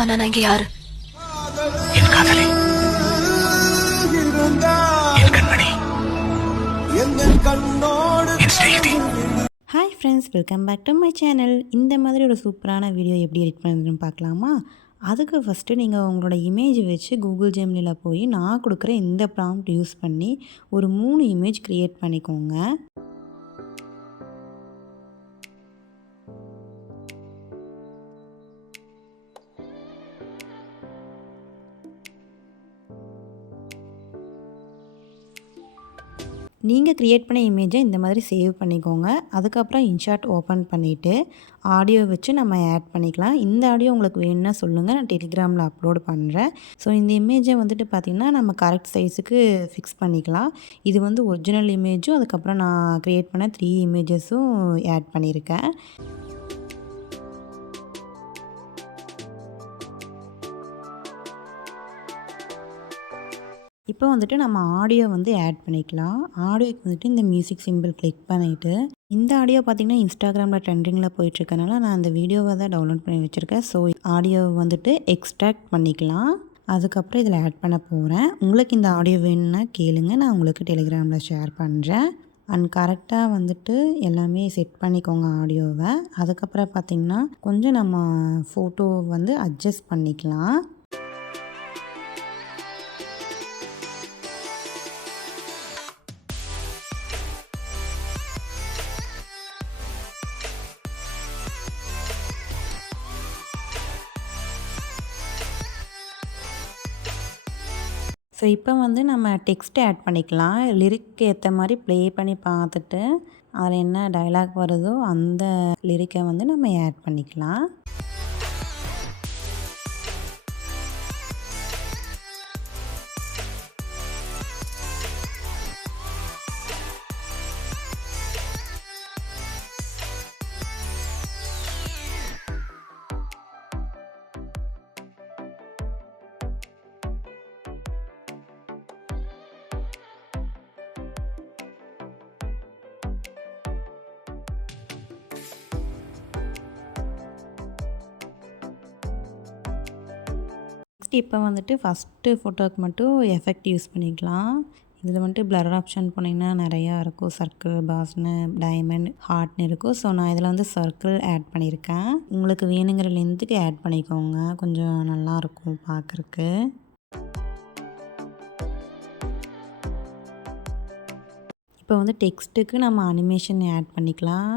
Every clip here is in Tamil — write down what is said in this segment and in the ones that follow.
ஆனா நான் இங்க யாரு? என் காதலி, என் கண்மணி, என் ஸ்நேகிதி. Hi friends, welcome back to my channel. இந்த மாதிரி ஒரு சூப்பரான வீடியோ எப்படி எடிட் பண்ணுறதுன்னு பார்க்கலாமா? அதுக்கு ஃபஸ்ட்டு நீங்கள் உங்களோட இமேஜ் வச்சு கூகுள் ஜெமினியில் போய் நான் கொடுக்குற இந்த ப்ராம்ப்ட் யூஸ் பண்ணி ஒரு 3 இமேஜ் க்ரியேட் பண்ணிக்கோங்க. நீங்கள் க்ரியேட் பண்ண இமேஜை இந்த மாதிரி சேவ் பண்ணிக்கோங்க. அதுக்கப்புறம் இன்ஷாட் ஓப்பன் பண்ணிவிட்டு ஆடியோ வச்சு நம்ம ஆட் பண்ணிக்கலாம். இந்த ஆடியோ உங்களுக்கு வேணும்னா சொல்லுங்கள், நான் டெலிகிராமில் அப்லோட் பண்ணுறேன். ஸோ இந்த இமேஜை வந்துட்டு பார்த்திங்கன்னா நம்ம கரெக்ட் சைஸுக்கு ஃபிக்ஸ் பண்ணிக்கலாம். இது வந்து ஒரிஜினல் இமேஜும் அதுக்கப்புறம் நான் க்ரியேட் பண்ண 3 இமேஜஸும் ஆட் பண்ணியிருக்கேன். இப்போ வந்துட்டு நம்ம ஆடியோ வந்து ஆட் பண்ணிக்கலாம். ஆடியோக்கு வந்துட்டு இந்த மியூசிக் சிம்பிள் கிளிக் பண்ணிவிட்டு இந்த ஆடியோ பார்த்திங்கன்னா இன்ஸ்டாகிராமில் ட்ரெண்டிங்கில் போயிட்டுருக்கனால நான் அந்த வீடியோவை தான் டவுன்லோட் பண்ணி வச்சுருக்கேன். ஸோ ஆடியோவை வந்துட்டு எக்ஸ்ட்ராக்ட் பண்ணிக்கலாம். அதுக்கப்புறம் இதில் ஆட் பண்ண போகிறேன். உங்களுக்கு இந்த ஆடியோ வேணும்னா கேளுங்க, நான் உங்களுக்கு டெலிகிராமில் ஷேர் பண்ணுறேன். அண்ட் கரெக்டாக வந்துட்டு எல்லாமே செட் பண்ணிக்கோங்க ஆடியோவை. அதுக்கப்புறம் பார்த்திங்கன்னா கொஞ்சம் நம்ம ஃபோட்டோ வந்து அட்ஜஸ்ட் பண்ணிக்கலாம். ஸோ இப்போ வந்து நம்ம டெக்ஸ்ட்டை ஆட் பண்ணிக்கலாம். லிரிக்கு ஏற்ற மாதிரி ப்ளே பண்ணி பார்த்துட்டு அதில் என்ன டயலாக் வருதோ அந்த லிரிக்கை வந்து நம்ம ஆட் பண்ணிக்கலாம். இப்போ வந்துட்டு ஃபஸ்ட்டு ஃபோட்டோவுக்கு மட்டும் எஃபெக்ட் யூஸ் பண்ணிக்கலாம். இதில் வந்துட்டு பிளர் ஆப்ஷன் போனீங்கன்னா நிறையா இருக்கும். சர்க்கிள், பாஸ்னு, டைமண்ட், ஹார்ட்னு இருக்கும். ஸோ நான் இதில் வந்து சர்க்கிள் ஆட் பண்ணியிருக்கேன். உங்களுக்கு வேணுங்கிற லென்த்துக்கு ஆட் பண்ணிக்கோங்க, கொஞ்சம் நல்லாயிருக்கும் பார்க்குறக்கு. இப்போ வந்து டெக்ஸ்ட்டுக்கு நம்ம அனிமேஷன் ஆட் பண்ணிக்கலாம்.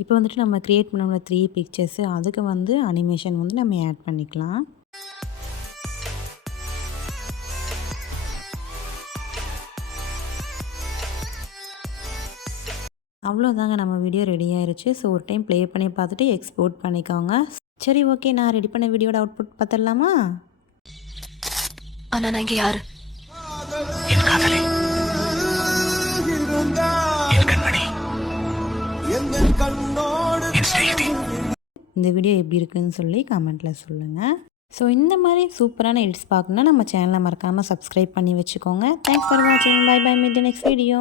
இப்போ வந்துட்டு நம்ம க்ரியேட் பண்ண 3 பிக்சர்ஸு அதுக்கு வந்து அனிமேஷன் வந்து நம்ம ஆட் பண்ணிக்கலாம். அவ்வளோதாங்க, நம்ம வீடியோ ரெடி ஆயிருச்சு. ஸோ ஒரு டைம் ப்ளே பண்ணி பார்த்துட்டு எக்ஸ்போர்ட் பண்ணிக்கோங்க. சரி, ஓகே, நான் ரெடி பண்ண வீடியோட அவுட்புட் பார்த்துடலாமா? ஆனா நான் இங்க யாரு? என் காதலி, என் கண்மணி, என் ஸ்நேகிதி. இந்த வீடியோ எப்படி இருக்குன்னு சொல்லி கமெண்ட்டில் சொல்லுங்கள். ஸோ இந்த மாதிரி சூப்பரான எடிட்ஸ் பார்க்கணுன்னா நம்ம சேனலை மறக்காமல் சப்ஸ்கிரைப் பண்ணி வச்சுக்கோங்க. தேங்க்ஸ் ஃபார் வாட்சிங். Bye bye, meet the next video.